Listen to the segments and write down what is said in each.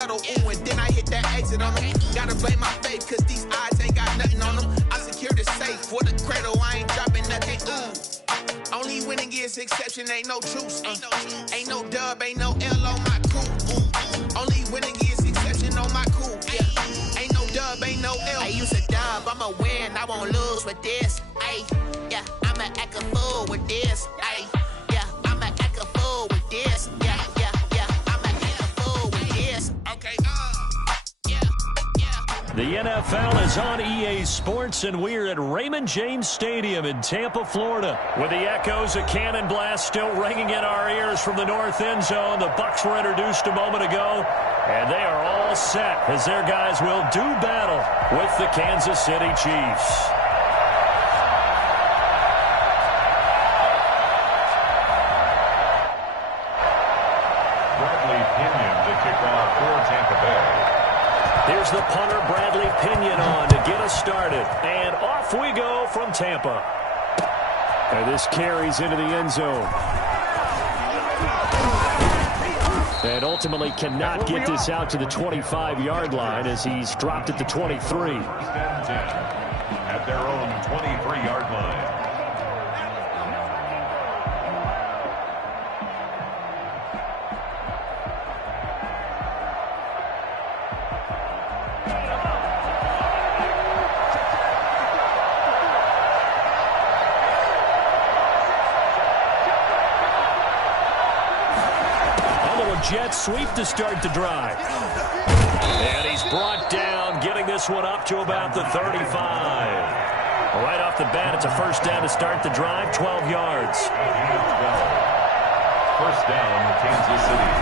Ooh, and then I hit that exit on them. Gotta blame my faith, cause these odds ain't got nothing on them. I secure the safe for the cradle, I ain't dropping nothing. Ooh, only winning is exception, ain't no truce. Ain't no dub, ain't no L on my coup. Only winning is exception on my coup. Yeah, ain't no dub, ain't no L. I use a dub, I'ma win, I won't lose with this. Ay, yeah, I'ma act a fool with this. Ay, yeah, I'ma act a fool with this. Yeah. The NFL is on EA Sports, and we're at Raymond James Stadium in Tampa, Florida. With the echoes of cannon blast still ringing in our ears from the north end zone, the Bucs were introduced a moment ago, and they are all set as their guys will do battle with the Kansas City Chiefs. Bradley Pinion to kick off for Tampa Bay. Here's the punter, Bradley Pinion, on to get us started. And off we go from Tampa. And this carries into the end zone. And ultimately cannot get this out to the 25-yard line as he's dropped at the 23. At their own 23-yard line. Jet sweep to start the drive. And he's brought down, getting this one up to about the 35. Right off the bat, it's a first down to start the drive, 12 yards. First down, Kansas City.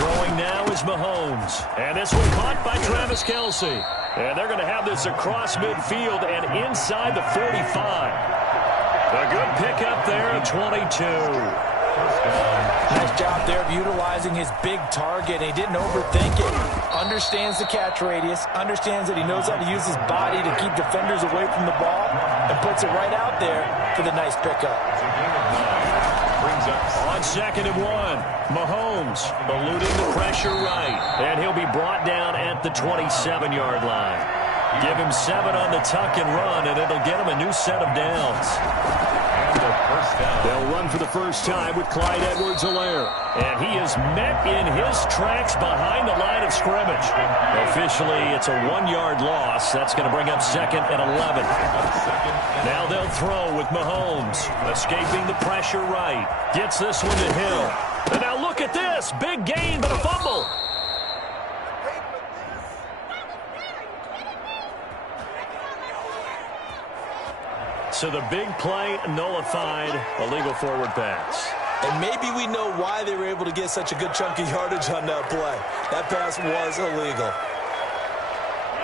Throwing now is Mahomes. And this one caught by Travis Kelce. And they're going to have this across midfield and inside the 45. A good pickup there, 22. Nice job there of utilizing his big target. He didn't overthink it. Understands the catch radius. Understands that he knows how to use his body to keep defenders away from the ball. And puts it right out there for the nice pickup. On 2nd and 1, Mahomes eluding the pressure right. And he'll be brought down at the 27-yard line. Give him 7 on the tuck and run, and it'll get him a new set of downs. They'll run for the first time with Clyde Edwards-Helaire. And he is met in his tracks behind the line of scrimmage. Officially, it's a 1-yard loss. That's going to bring up 2nd and 11. Now they'll throw with Mahomes. Escaping the pressure right. Gets this one to Hill. And now look at this. Big gain, but a fumble. So the big play nullified, illegal forward pass. And maybe we know why they were able to get such a good chunk of yardage on that play. That pass was illegal.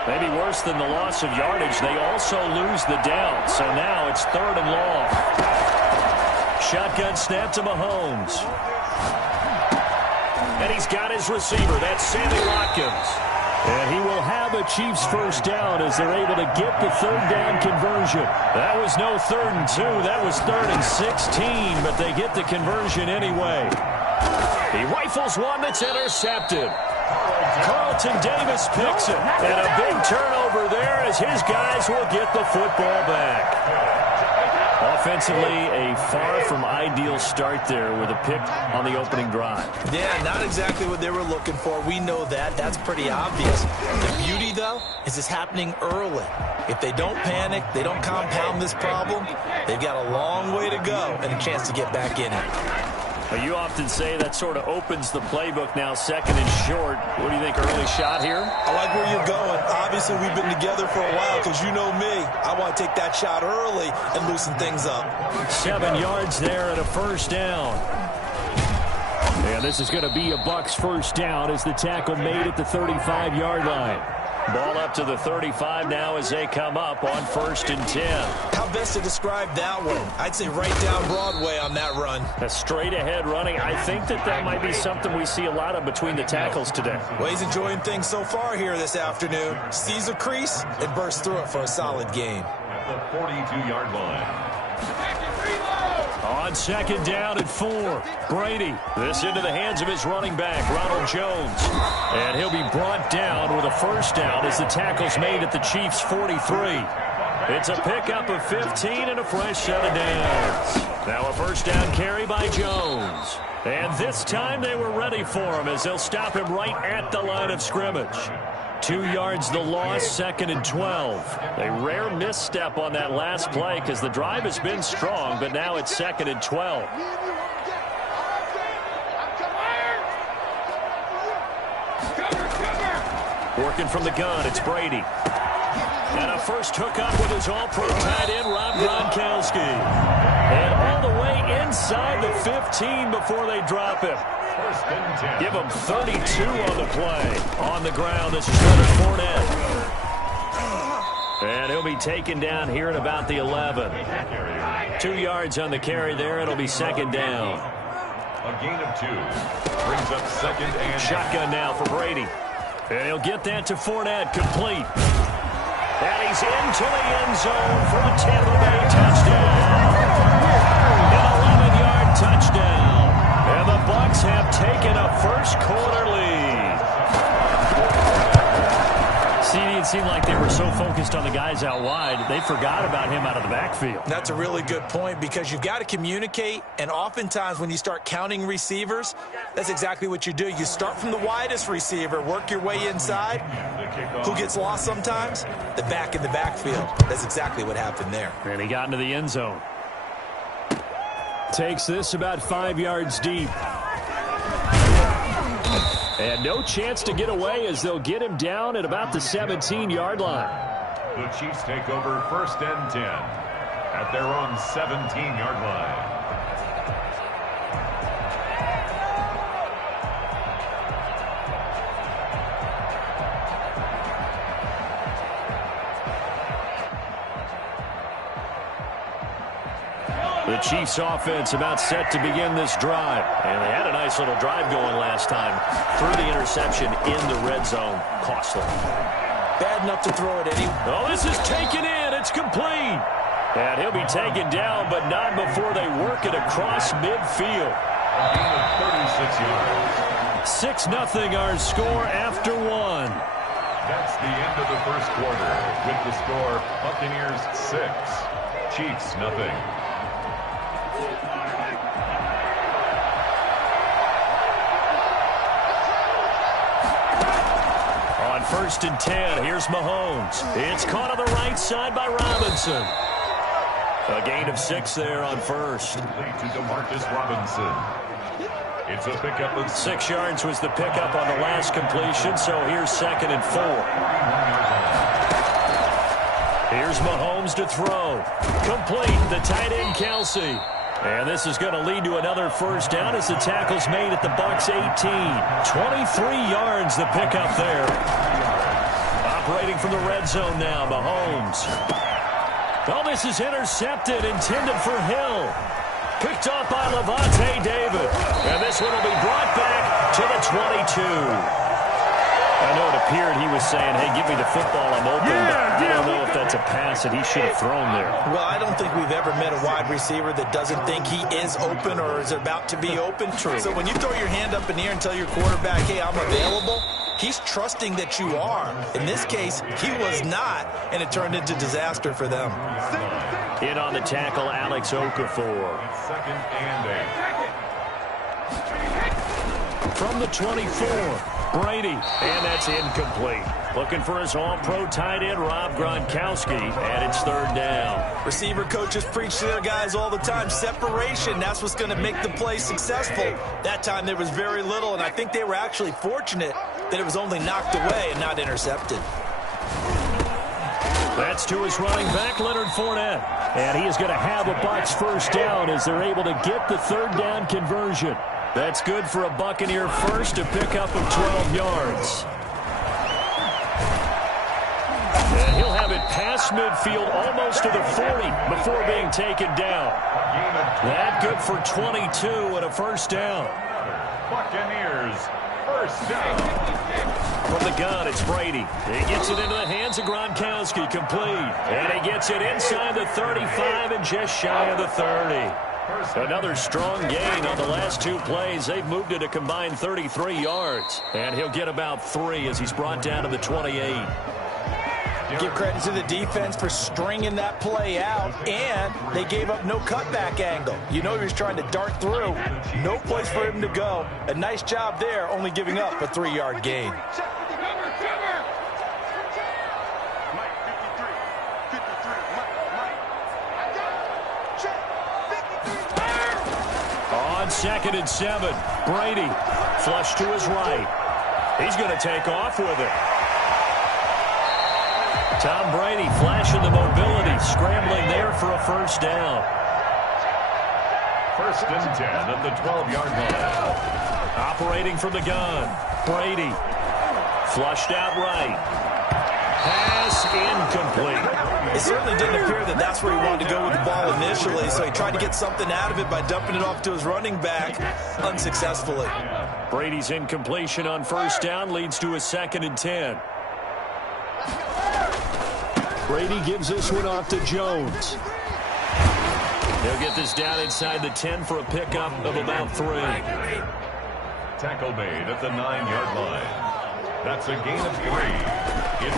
Maybe worse than the loss of yardage, they also lose the down. So now it's 3rd and long. Shotgun snap to Mahomes. And he's got his receiver. That's Sammy Watkins. And he will have a Chiefs first down as they're able to get the 3rd down conversion. That was no 3rd and 2. That was 3rd and 16, but they get the conversion anyway. He rifles one that's intercepted. Carlton Davis picks it. And a big turnover there as his guys will get the football back. Offensively, a far from ideal start there with a pick on the opening drive. Yeah, not exactly what they were looking for. We know that. That's pretty obvious. The beauty, though, is it's happening early. If they don't panic, they don't compound this problem, they've got a long way to go and a chance to get back in it. Well, you often say that sort of opens the playbook now, 2nd and short. What do you think, early shot here? I like where you're going. Obviously, we've been together for a while because you know me. I want to take that shot early and loosen things up. 7 yards there and a first down. And this is going to be a Bucs first down as the tackle made at the 35-yard line. Ball up to the 35 now as they come up on 1st and 10. How best to describe that one? I'd say right down Broadway on that run. A straight-ahead running. I think that might be something we see a lot of between the tackles today. Well, he's enjoying things so far here this afternoon. Sees a crease and bursts through it for a solid gain. At the 42-yard line. On second down and 4, Brady. This into the hands of his running back, Ronald Jones. And he'll be brought down with a first down as the tackle's made at the Chiefs' 43. It's a pickup of 15 and a fresh set of downs. Now a first down carry by Jones. And this time they were ready for him as they'll stop him right at the line of scrimmage. 2 yards the loss, second and 12. A rare misstep on that last play because the drive has been strong, but now it's second and 12. Working from the gun, it's Brady. And a first hookup with his all-pro tight end, Rob Gronkowski. And all the way inside the 15 before they drop him. Give him 32 on the play. On the ground, this is Leonard Fournette. And he'll be taken down here at about the 11. 2 yards on the carry there. It'll be second down. A gain of 2. Brings up second and... Shotgun now for Brady. And he'll get that to Fournette, complete. And he's into the end zone for a Tampa Bay touchdown. An 11-yard touchdown. And the Bucs have taken a first-quarter lead. See, it seemed like they were so focused on the guys out wide, they forgot about him out of the backfield. That's a really good point because you've got to communicate, and oftentimes when you start counting receivers, that's exactly what you do. You start from the widest receiver, work your way inside. Who gets lost sometimes? The back in the backfield. That's exactly what happened there. And he got into the end zone. Takes this about 5 yards deep. And no chance to get away as they'll get him down at about the 17-yard line. The Chiefs take over first and 10 at their own 17-yard line. The Chiefs offense about set to begin this drive. And they had a nice little drive going last time. Threw the interception in the red zone. Costly. Bad enough to throw it anyway. Oh, this is taken in. It's complete. And he'll be taken down, but not before they work it across midfield. A gain of 36 yards. 6-0 our score after 1. That's the end of the first quarter with the score Buccaneers 6, Chiefs 0. On first and 10, here's Mahomes. It's caught on the right side by Robinson. A gain of 6 there on first. Lead to DeMarcus Robinson. It's a pickup of 6 yards was the pickup on the last completion, so here's second and 4. Here's Mahomes to throw. Complete, the tight end Kelsey. And this is going to lead to another first down as the tackle's made at the Bucs 18. 23 yards the pickup there. Operating from the red zone now, Mahomes. Oh, this is intercepted, intended for Hill. Picked off by Levante David. And this one will be brought back to the 22. I know it appeared he was saying, hey, give me the football, I'm open. But I don't know if that's a pass that he should have thrown there. Well, I don't think we've ever met a wide receiver that doesn't think he is open or is about to be open. True. So when you throw your hand up in the air and tell your quarterback, hey, I'm available, he's trusting that you are. In this case, he was not, and it turned into disaster for them. In on the tackle, Alex Okafor. second and 8. From the 24, Brady, and that's incomplete. Looking for his all-pro tight end, Rob Gronkowski, and it's third down. Receiver coaches preach to their guys all the time. Separation, that's what's going to make the play successful. That time there was very little, and I think they were actually fortunate that it was only knocked away and not intercepted. That's to his running back, Leonard Fournette. And he is going to have a Bucs first down as they're able to get the third down conversion. That's good for a Buccaneer first, a pickup of 12 yards. And he'll have it past midfield almost to the 40 before being taken down. That good for 22 and a first down. Buccaneers first down. From the gun, it's Brady. He gets it into the hands of Gronkowski, complete. And he gets it inside the 35 and just shy of the 30. Another strong gain on the last 2 plays. They've moved it a combined 33 yards. And he'll get about 3 as he's brought down to the 28. Give credit to the defense for stringing that play out, and they gave up no cutback angle. You know he was trying to dart through. No place for him to go. A nice job there, only giving up a 3-yard gain. On 2nd and 7, Brady flush to his right. He's going to take off with it. Tom Brady flashing the mobility, scrambling there for a first down. 1st and 10 at the 12-yard line. Operating from the gun, Brady flushed out right. Pass incomplete. It certainly didn't appear that that's where he wanted to go with the ball initially, so he tried to get something out of it by dumping it off to his running back unsuccessfully. Brady's incompletion on first down leads to a 2nd and 10. Brady gives this one off to Jones. He'll get this down inside the 10 for a pickup of about 3. Tackle made at the 9-yard line. That's a gain of 3.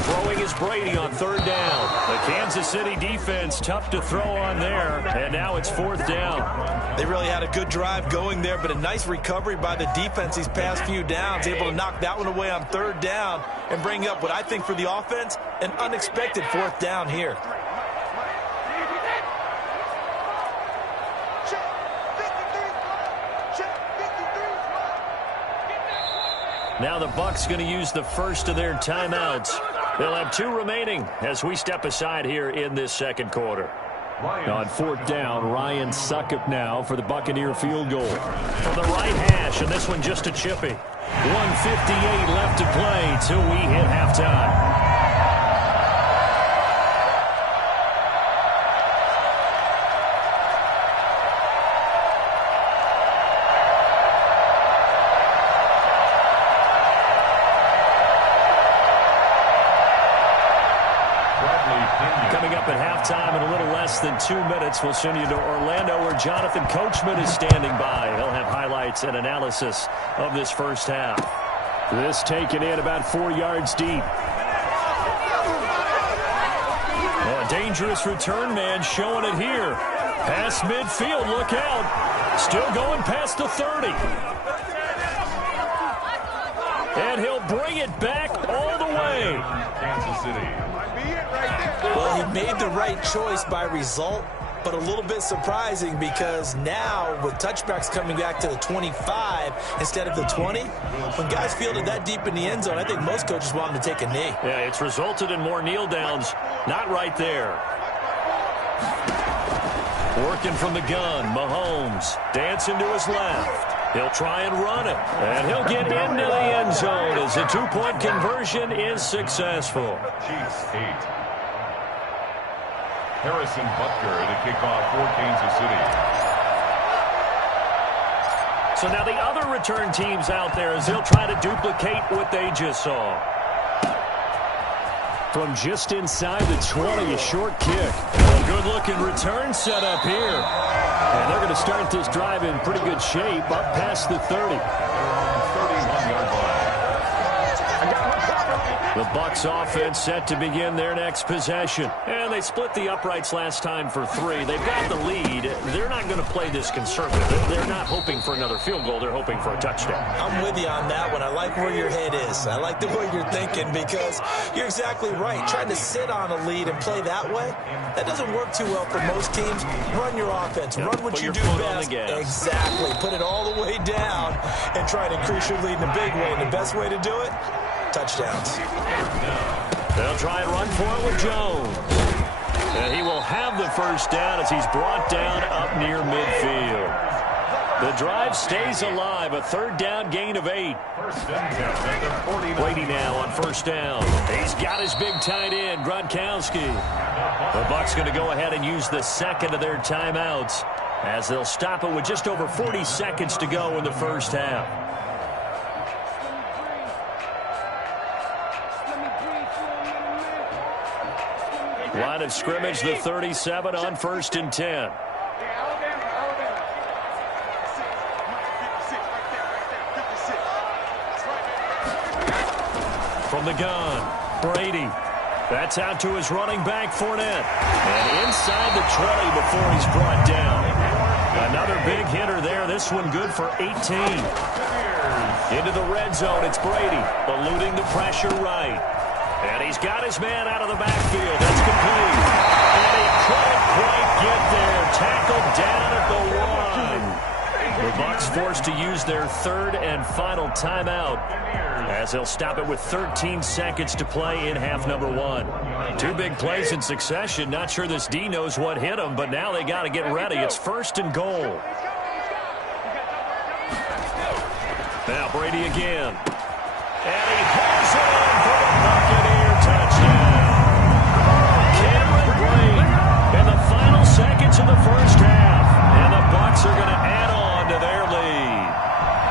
Throwing is Brady on 3rd down. The Kansas City defense tough to throw on there, and now it's 4th down. They really had a good drive going there, but a nice recovery by the defense these past few downs, able to knock that one away on 3rd down and bring up what I think for the offense, an unexpected 4th down here. Now the Bucs going to use the first of their timeouts. They'll have 2 remaining as we step aside here in this 2nd quarter. On 4th down, Ryan Succop now for the Buccaneer field goal. From the right hash, and this one just a chippy. 1:58 left to play till we hit halftime. Coming up at halftime in a little less than 2 minutes, we'll send you to Orlando where Jonathan Coachman is standing by. He'll have highlights and analysis of this first half. This taken in about 4 yards deep. Oh, a dangerous return man showing it here. Past midfield, look out. Still going past the 30. And he'll bring it back all the way. Kansas City. Well, he made the right choice by result, but a little bit surprising because now with touchbacks coming back to the 25 instead of the 20, when guys fielded that deep in the end zone, I think most coaches want him to take a knee. Yeah, it's resulted in more kneel downs. Not right there. Working from the gun, Mahomes dancing to his left. He'll try and run it, and he'll get into the end zone as the 2-point conversion is successful. Chiefs 8. Harrison Butker to kick off for Kansas City. So now the other return teams out there as they'll try to duplicate what they just saw. From just inside the 20, a short kick. A good-looking return set up here. And they're going to start this drive in pretty good shape up past the 30. 31-yard line. The Bucs offense set to begin their next possession. And they split the uprights last time for 3. They've got the lead. They're not going to play this conservative. They're not hoping for another field goal. They're hoping for a touchdown. I'm with you on that one. I like where your head is. I like the way you're thinking because you're exactly right. Trying to sit on a lead and play that way, that doesn't work too well for most teams. Run your offense. Run what you do best. Exactly. Put it all the way down and try to increase your lead in a big way. And the best way to do it, touchdowns. They'll try and run for it with Jones. And he will have the first down as he's brought down up near midfield. The drive stays alive. A 3rd down gain of 8. Brady now on first down. He's got his big tight end, Gronkowski. The Bucs going to go ahead and use the 2nd of their timeouts as they'll stop it with just over 40 seconds to go in the first half. Line of scrimmage, the 37 on 1st and 10. from the gun. Brady. That's out to his running back, Fournette. And inside the 20 before he's brought down. Another big hitter there. This one good for 18. Into the red zone, it's Brady, eluding the pressure right. And he's got his man out of the backfield. That's complete. And he couldn't quite get there. Tackled down at the 1. The Bucs forced to use their third and final timeout as they'll stop it with 13 seconds to play in half number 1. 2 big plays in succession. Not sure this D knows what hit him, but now they got to get ready. It's 1st and goal. Now Brady again. And he hauls it in for the Buccaneer touchdown. Cameron Brate in the final seconds of the first half. And the Bucs are going to add on to their lead.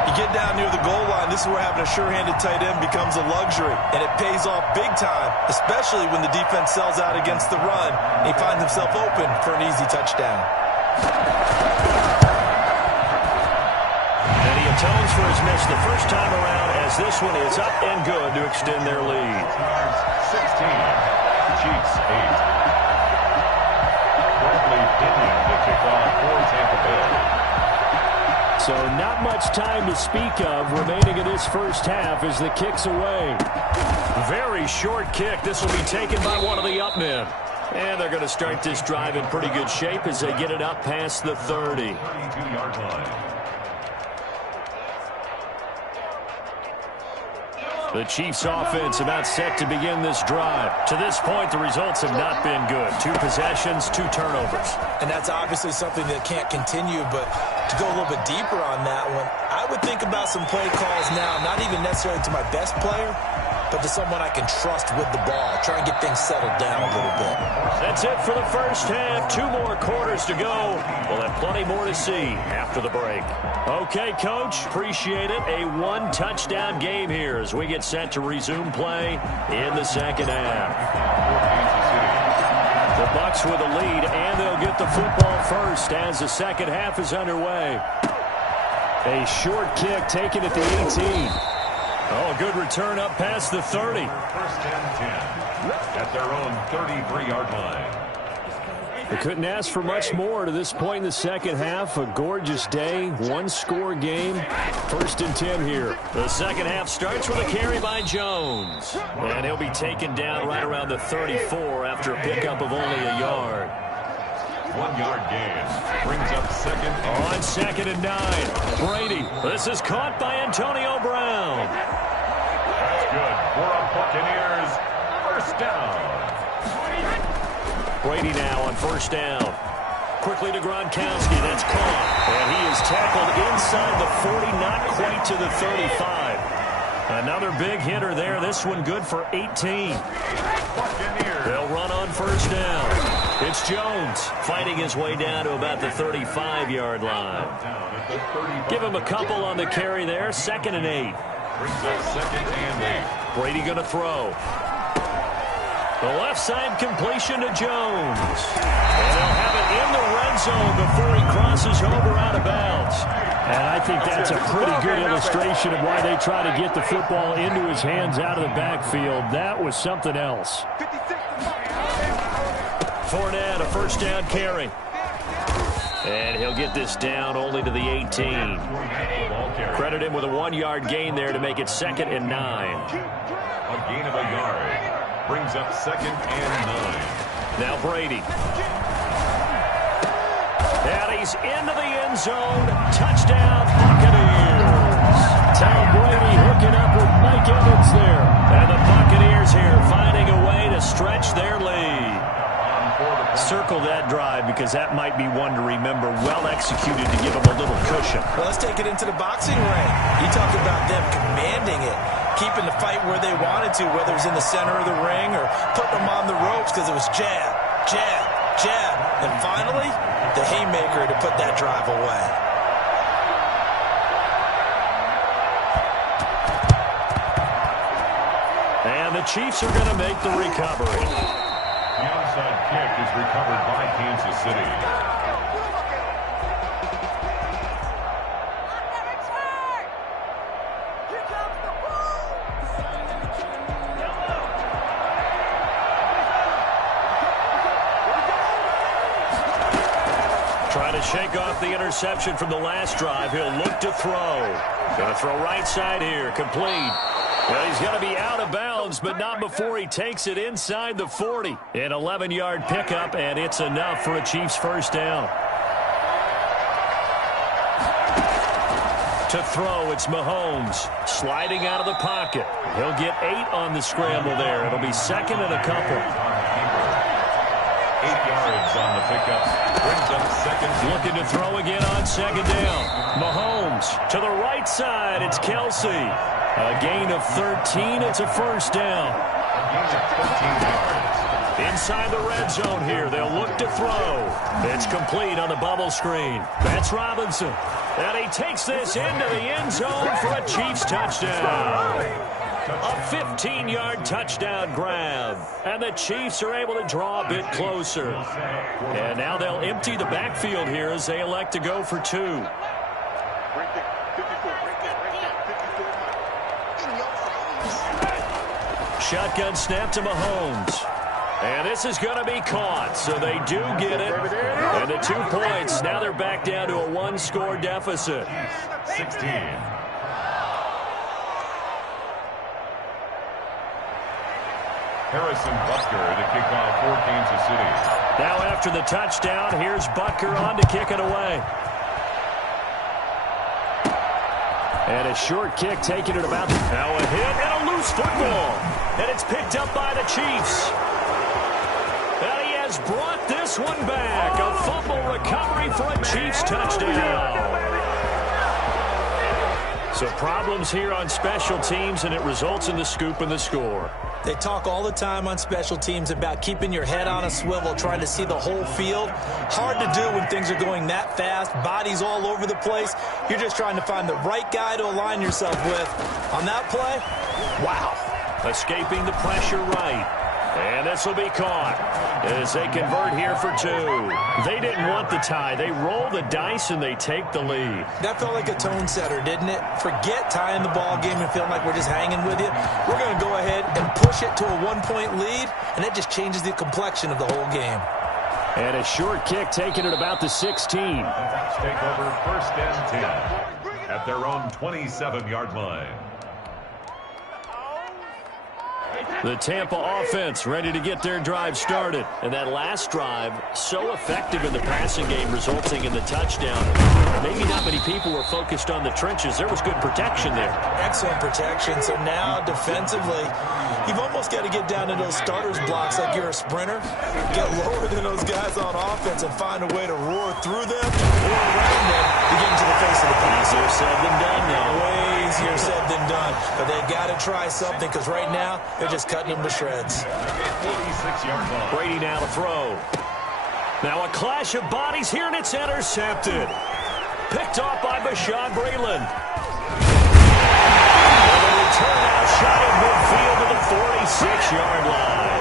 You get down near the goal line, this is where having a sure-handed tight end becomes a luxury. And it pays off big time, especially when the defense sells out against the run. And he finds himself open for an easy touchdown. And he atones for his miss the first time around as this one is up and good to extend their lead. 16, Chiefs 8. Bradley Pinion to kick off for Tampa Bay. So not much time to speak of remaining in this first half as the kick's away. Very short kick. This will be taken by one of the up men. And they're going to start this drive in pretty good shape as they get it up past the 30. 32-yard line. The Chiefs offense about set to begin this drive. To this point, the results have not been good. 2 possessions, 2 turnovers. And that's obviously something that can't continue, but to go a little bit deeper on that one, I would think about some play calls now, not even necessarily to my best player, but to someone I can trust with the ball. Try and get things settled down a little bit. That's it for the first half. 2 more quarters to go. We'll have plenty more to see after the break. Okay, Coach, appreciate it. A 1-touchdown game here as we get set to resume play in the second half. The Bucs with a lead, and they'll get the football first as the second half is underway. A short kick taken at the 18. Oh, a good return up past the 30. 1st and 10 at their own 33-yard line. They couldn't ask for much more to this point in the second half. A gorgeous day, 1-score game. 1st and 10 here. The second half starts with a carry by Jones. And he'll be taken down right around the 34 after a pickup of only a yard. 1-yard gain brings up 2nd and on 2nd and 9. Brady. This is caught by Antonio Brown. That's good for a Buccaneers 1st down. Brady now on 1st down. Quickly to Gronkowski. That's caught. And he is tackled inside the 40, not quite to the 35. Another big hitter there. This one good for 18. Buccaneers. They'll run on 1st down. It's Jones fighting his way down to about the 35-yard line. Give him a couple on the carry there. 2nd and 8. Brings up 2nd and 8. Brady going to throw. The left side completion to Jones. And they'll have it in the red zone before he crosses over out of bounds. And I think that's a pretty good illustration of why they try to get the football into his hands out of the backfield. That was something else. Fournette, a 1st down carry. And he'll get this down only to the 18. Credit him with a 1-yard gain there to make it 2nd and 9. A gain of a yard. Brings up 2nd and 9. Now Brady. And he's into the end zone. Touchdown, Buccaneers. Tom Brady hooking up with Mike Evans there. And the Buccaneers here finding a way to stretch their lead. Circle that drive because that might be one to remember. Well executed to give them a little cushion. Well, let's take it into the boxing ring. You talked about them commanding it, keeping the fight where they wanted to, whether it was in the center of the ring or putting them on the ropes because it was jab, jab, jab. And finally, the haymaker to put that drive away. And the Chiefs are going to make the recovery. The onside kick is recovered by Kansas City. to shake off the interception from the last drive, he'll look to throw. Going to throw right side here. Complete. Well, he's going to be out of bounds, but not before he takes it inside the 40. An 11-yard pickup, and it's enough for a Chiefs first down. To throw, it's Mahomes. Sliding out of the pocket. He'll get 8 on the scramble there. It'll be second and a couple. 8 yards on the pickup. Brings up second. Looking to throw again on second down. Mahomes to the right side. It's Kelsey. A gain of 13. It's a first down. A gain of 13 yards. Inside the red zone here. They'll look to throw. It's complete on the bubble screen. That's Robinson. And he takes this into the end zone for a Chiefs touchdown. A 15-yard touchdown grab. And the Chiefs are able to draw a bit closer. And now they'll empty the backfield here as they elect to go for 2. Shotgun snap to Mahomes. And this is going to be caught, so they do get it. And the 2 points, now they're back down to a 1-score deficit. 16. Harrison Butker to kick off for Kansas City. Now after the touchdown, here's Butker on to kick it away. And a short kick taking it about. Now a hit and a loose football. And it's picked up by the Chiefs. And he has brought this one back. A fumble recovery for a Chiefs touchdown. So problems here on special teams, and it results in the scoop and the score. They talk all the time on special teams about keeping your head on a swivel, trying to see the whole field. Hard to do when things are going that fast, bodies all over the place. You're just trying to find the right guy to align yourself with. On that play, wow. Escaping the pressure right. And this will be caught as they convert here for 2. They didn't want the tie. They roll the dice and they take the lead. That felt like a tone setter, didn't it? Forget tying the ball game and feeling like we're just hanging with you. We're going to go ahead and push it to a 1-point lead, and that just changes the complexion of the whole game. And a short kick taken at about the 16. Take over first and 10 at their own 27-yard line. The Tampa offense ready to get their drive started. And that last drive, so effective in the passing game, resulting in the touchdown. Maybe not many people were focused on the trenches. There was good protection there. Excellent protection. So now, defensively, you've almost got to get down to those starters blocks like you're a sprinter. Get lower than those guys on offense and find a way to roar through them or around them to get into the face of the pass. Easier said than done now. Way easier said than done. But they've got to try something because right now, they're just cutting them to shreds. 46-yard line. Brady now to throw. Now a clash of bodies here, and it's intercepted. Picked off by Bashaud Breeland. And a return out shy of midfield to the 46-yard line.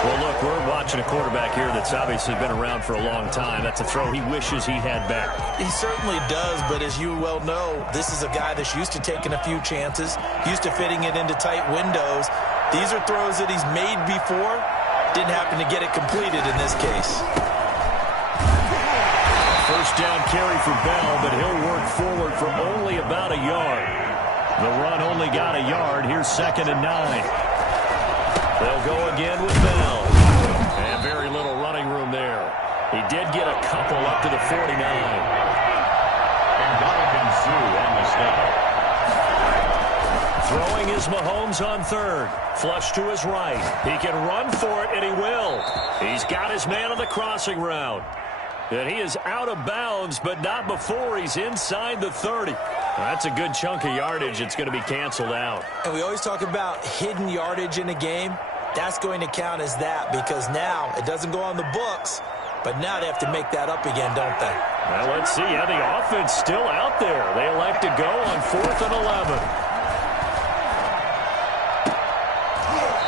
Well, look, we're watching a quarterback here that's obviously been around for a long time. That's a throw he wishes he had back. He certainly does, but as you well know, this is a guy that's used to taking a few chances, used to fitting it into tight windows. These are throws that he's made before. Didn't happen to get it completed in this case. First down carry for Bell, but he'll work forward for only about a yard. The run only got a yard. Here's second and 9. They'll go again with Bell. And very little running room there. He did get a couple up to the 49. And Donovan Sue on the snap. Throwing is Mahomes on third. Flush to his right. He can run for it, and he will. He's got his man on the crossing route. And he is out of bounds, but not before he's inside the 30. That's a good chunk of yardage. It's going to be canceled out. And we always talk about hidden yardage in a game. That's going to count as that because now it doesn't go on the books, but now they have to make that up again, don't they? Well, let's see. Yeah, the offense still out there. They elect to go on 4th and 11.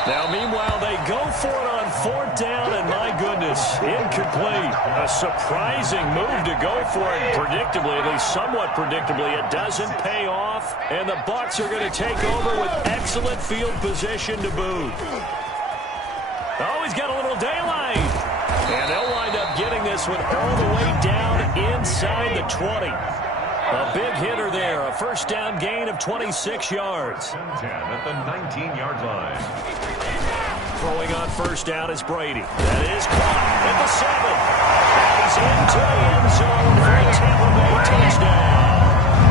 Now, meanwhile, they go for it on 4th down, and my goodness, incomplete. A surprising move to go for it, predictably, at least somewhat predictably. It doesn't pay off, and the Bucs are going to take over with excellent field position to boot. Oh, he's got a little daylight. And they'll wind up getting this one all the way down inside the 20. A big hitter there, a first down gain of 26 yards. 10 at the 19-yard line. Throwing on first down is Brady. That is caught at the 7. He's into the end zone for a Tampa Bay touchdown.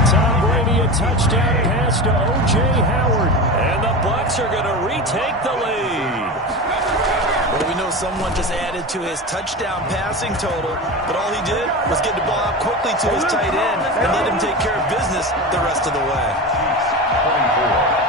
Tom Brady, a touchdown pass to O.J. Howard. And the Bucs are going to retake the lead. Well, we know someone just added to his touchdown passing total, but all he did was get the ball out quickly to his tight end and let him take care of business the rest of the way. 24.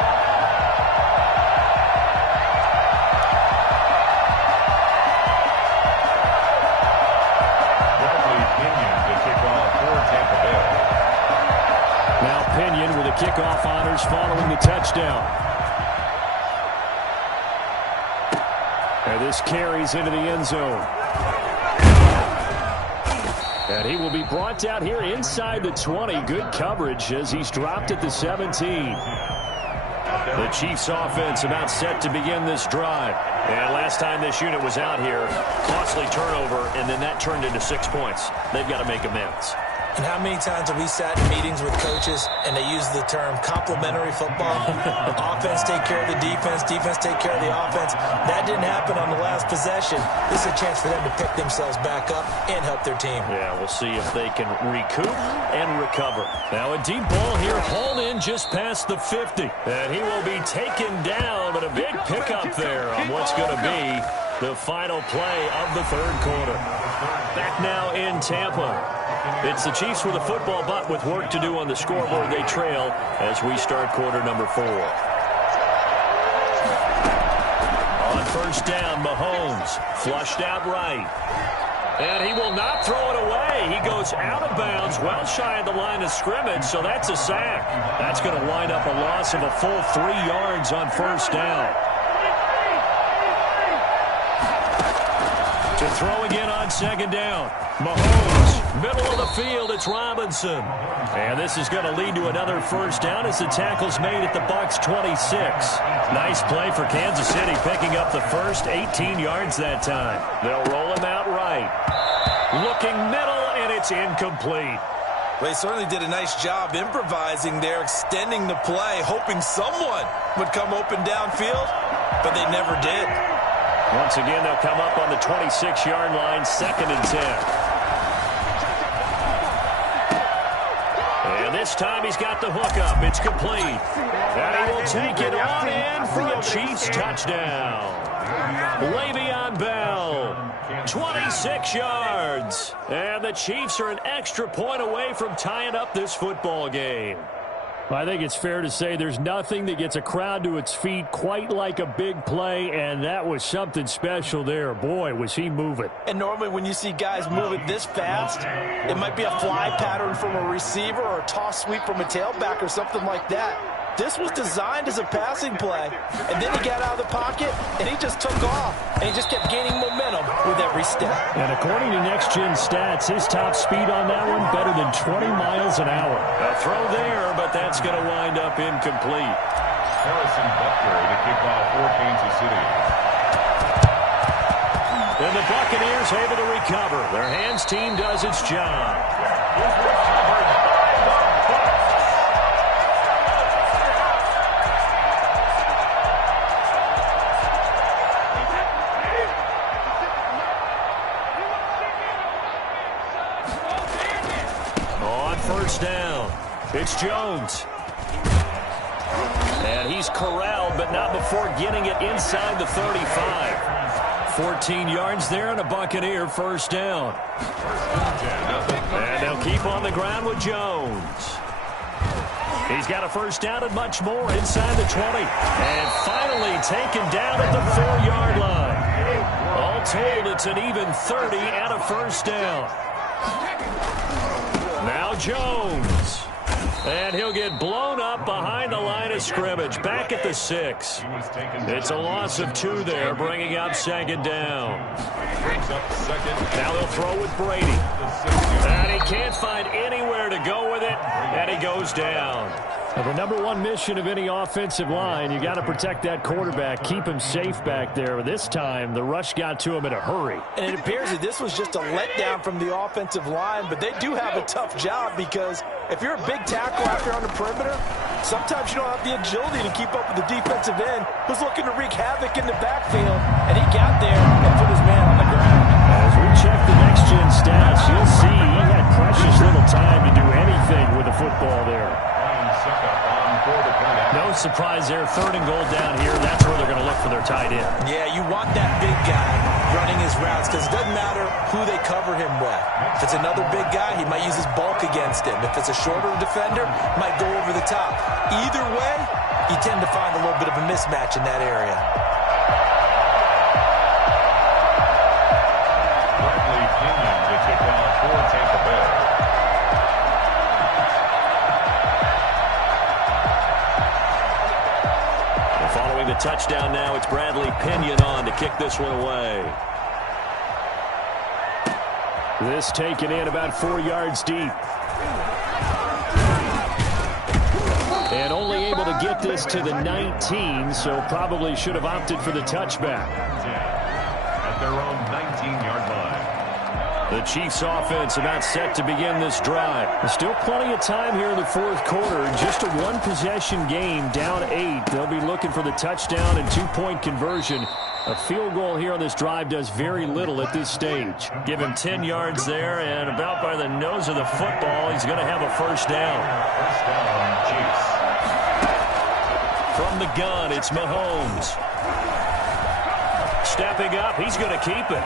Pinion with the kickoff honors following the touchdown. And this carries into the end zone. And he will be brought down here inside the 20. Good coverage as he's dropped at the 17. The Chiefs offense about set to begin this drive. And last time this unit was out here, costly turnover, and then that turned into 6 points. They've got to make amends. And how many times have we sat in meetings with coaches and they use the term complementary football? Offense take care of the defense, defense take care of the offense. That didn't happen on the last possession. This is a chance for them to pick themselves back up and help their team. Yeah, we'll see if they can recoup and recover. Now a deep ball here, hauled in just past the 50. And he will be taken down, but a big pickup there on what's going to be the final play of the third quarter. Back now in Tampa. It's the Chiefs with a football, but with work to do on the scoreboard, they trail as we start quarter number 4. On first down, Mahomes flushed out right. And he will not throw it away. He goes out of bounds, well shy of the line of scrimmage, so that's a sack. That's going to wind up a loss of a full 3 yards on first down. To throw again on second down. Mahomes, middle of the field, it's Robinson. And this is going to lead to another first down as the tackle's made at the Bucs 26. Nice play for Kansas City, picking up the first 18 yards that time. They'll roll him out right. Looking middle, and it's incomplete. Well, they certainly did a nice job improvising there, extending the play, hoping someone would come open downfield, but they never did. Once again, they'll come up on the 26-yard line, 2nd and 10. And this time he's got the hook up. It's complete. And he will take it on in for a Chiefs touchdown. Le'Veon Bell, 26 yards. And the Chiefs are an extra point away from tying up this football game. I think it's fair to say there's nothing that gets a crowd to its feet quite like a big play, and that was something special there. Boy, was he moving. And normally when you see guys move it this fast, it might be a fly pattern from a receiver or a toss sweep from a tailback or something like that. This was designed as a passing play, and then he got out of the pocket, and he just took off, and he just kept gaining momentum with every step. And according to Next Gen Stats, his top speed on that one, better than 20 miles an hour. A throw there, but that's going to wind up incomplete. Harrison Butker to kick off for Kansas City. And the Buccaneers able to recover. Their hands team does its job. Down. It's Jones. And he's corralled, but not before getting it inside the 35. 14 yards there and a Buccaneer first down. And they'll keep on the ground with Jones. He's got a first down and much more inside the 20. And finally taken down at the 4-yard line. All told, it's an even 30 and a first down. Now Jones. And he'll get blown up behind the line of scrimmage. Back at the 6. It's a loss of 2 there, bringing up second down. Now they'll throw with Brady. And he can't find anywhere to go with it, and he goes down. Well, the number one mission of any offensive line, you got to protect that quarterback, keep him safe back there. This time, the rush got to him in a hurry. And it appears that this was just a letdown from the offensive line, but they do have a tough job because if you're a big tackle out there on the perimeter, sometimes you don't have the agility to keep up with the defensive end who's looking to wreak havoc in the backfield, and he got there and put his man on the ground. As we check the next-gen stats, you'll see he had precious little time to do anything with the football there. No surprise there, 3rd and goal down here. That's where they're going to look for their tight end. Yeah, you want that big guy running his routes because it doesn't matter who they cover him with. If it's another big guy, he might use his bulk against him. If it's a shorter defender, he might go over the top. Either way, you tend to find a little bit of a mismatch in that area. Bradley Pinion to kick off for Tampa Bay. Following the touchdown now, it's Bradley Pinion on to kick this one away. This taken in about 4 yards deep. And only able to get this to the 19, so probably should have opted for the touchback. At their own 19-yard line. The Chiefs offense about set to begin this drive. There's still plenty of time here in the 4th quarter. Just a one-possession game, down 8. They'll be looking for the touchdown and 2-point conversion. A field goal here on this drive does very little at this stage. Give him 10 yards there, and about by the nose of the football, he's going to have a first down. First down, Chiefs. From the gun, it's Mahomes. Stepping up, he's going to keep it.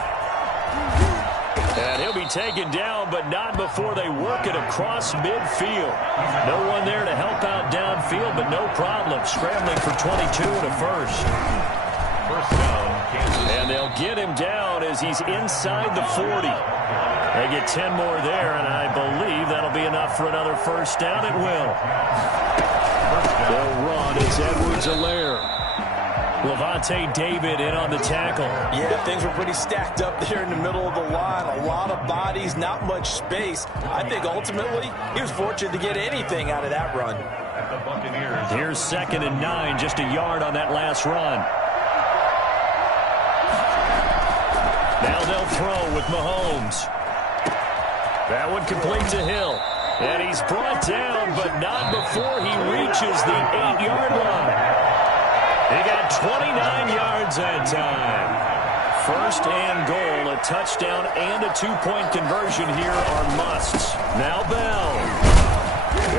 And he'll be taken down, but not before they work it across midfield. No one there to help out downfield, but no problem. Scrambling for 22 and a first. First down, Kansas. And they'll get him down as he's inside the 40. They get 10 more there, and I believe that'll be enough for another first down. It will. They'll run. It's Edwards-Helaire. Levante David in on the tackle. Yeah, things were pretty stacked up there in the middle of the line. A lot of bodies, not much space. I think ultimately he was fortunate to get anything out of that run. At the Buccaneers. Here's 2nd and 9, just a yard on that last run. Now they'll throw with Mahomes. That one complete to Hill. And he's brought down, but not before he reaches the 8-yard line. He got 29 yards that time. First and goal, a touchdown and a 2-point conversion here are musts. Now Bell.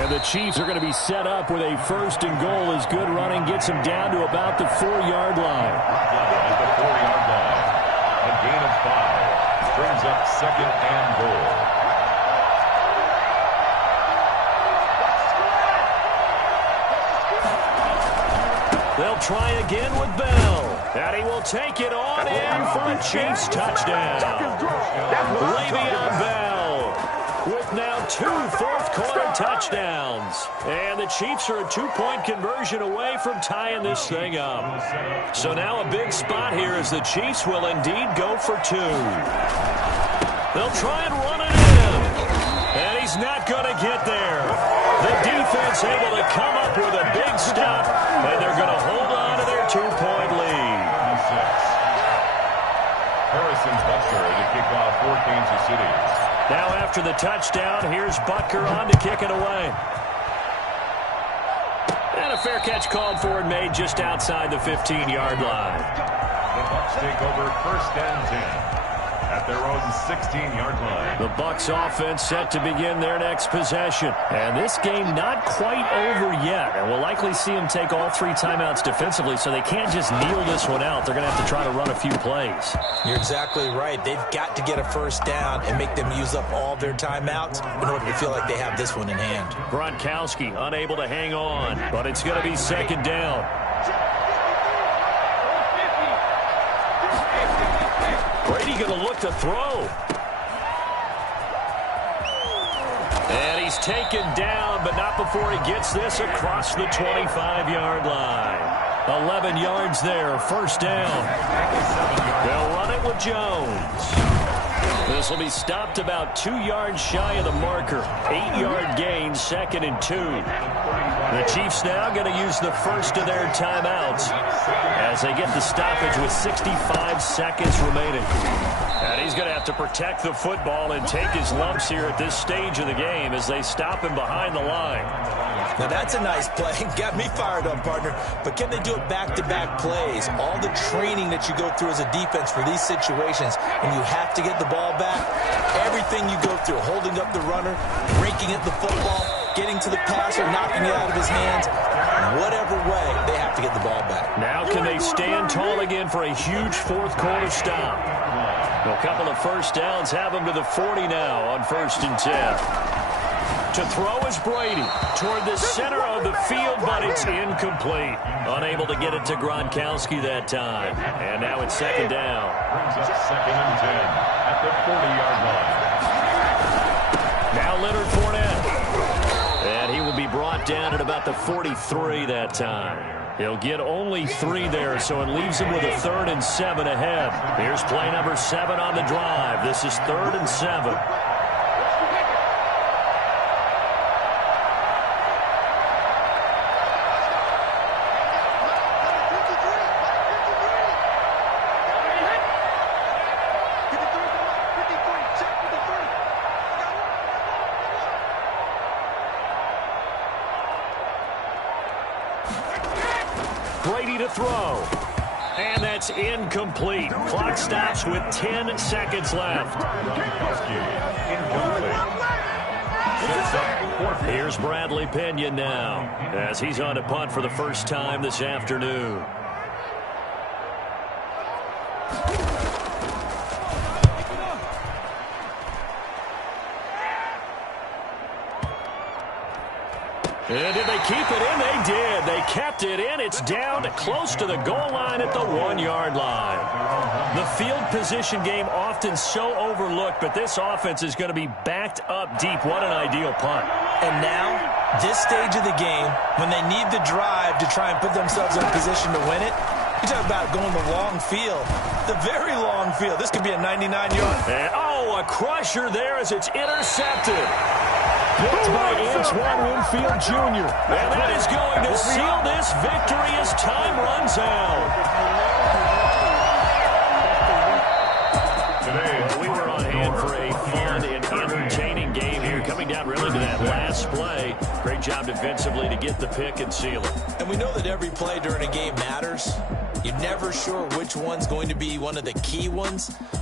And the Chiefs are going to be set up with a first and goal as good running gets him down to about the 4-yard line. At the 4-yard line. A gain of 5. Brings up 2nd and goal. They'll try again with Bell. And he will take it on in for a Chiefs touchdown. Le'Veon Bell with now 2 fourth-quarter touchdowns. And the Chiefs are a 2-point conversion away from tying this thing up. So now a big spot here as the Chiefs will indeed go for 2. They'll try and run it in. And he's not going to get there. The defense able to come up with a big stop, and they're going to hold on to their 2-point lead. Harrison Butker to kick off for Kansas City. Now after the touchdown, here's Butker on to kick it away. And a fair catch called for and made just outside the 15-yard line. The Bucs take over 1st and 10. At their own 16-yard line. The Bucs offense set to begin their next possession. And this game not quite over yet. And we'll likely see them take all 3 timeouts defensively, so they can't just kneel this one out. They're going to have to try to run a few plays. You're exactly right. They've got to get a first down and make them use up all their timeouts in order to feel like they have this one in hand. Gronkowski unable to hang on, but it's going to be 2nd down. Brady going to look to throw. And he's taken down, but not before he gets this across the 25-yard line. 11 yards there, first down. They'll run it with Jones. This will be stopped about 2 yards shy of the marker. 8-yard gain, 2nd and 2. The Chiefs now going to use the first of their timeouts as they get the stoppage with 65 seconds remaining. And he's going to have to protect the football and take his lumps here at this stage of the game as they stop him behind the line. Now, that's a nice play. Got me fired up, partner. But can they do it back-to-back plays? All the training that you go through as a defense for these situations, and you have to get the ball back. Everything you go through, holding up the runner, breaking at the football, getting to the passer, knocking it out of his hands. Whatever way, they have to get the ball back. Now can they stand tall again for a huge fourth-quarter stop? A couple of first downs have them to the 40 now on 1st and 10. To throw is Brady toward the center of the field, but it's incomplete. Unable to get it to Gronkowski that time. And now it's 2nd down. Brings up 2nd and 10 at the 40-yard line. Now Leonard Fournette. And he will be brought down at about the 43 that time. He'll get only 3 there, so it leaves him with a 3rd and 7 ahead. Here's play number 7 on the drive. This is 3rd and 7. Brady to throw. And that's incomplete. Clock stops with 10 seconds left. Here's Bradley Pinion now as he's on to punt for the first time this afternoon. And did they keep it in? They did. They kept it in. It's down close to the goal line at the 1-yard line. The field position game often so overlooked, but this offense is going to be backed up deep. What an ideal punt. And now, this stage of the game, when they need the drive to try and put themselves in a position to win it, you talk about going the long field, the very long field. This could be a 99-yard. And, a crusher there as it's intercepted. Picked by Antoine Winfield Jr. And that is going to seal this victory as time runs out. Well, we were on hand for a fun and entertaining game here. Coming down really to that last play. Great job defensively to get the pick and seal it. And we know that every play during a game matters. You're never sure which one's going to be one of the key ones.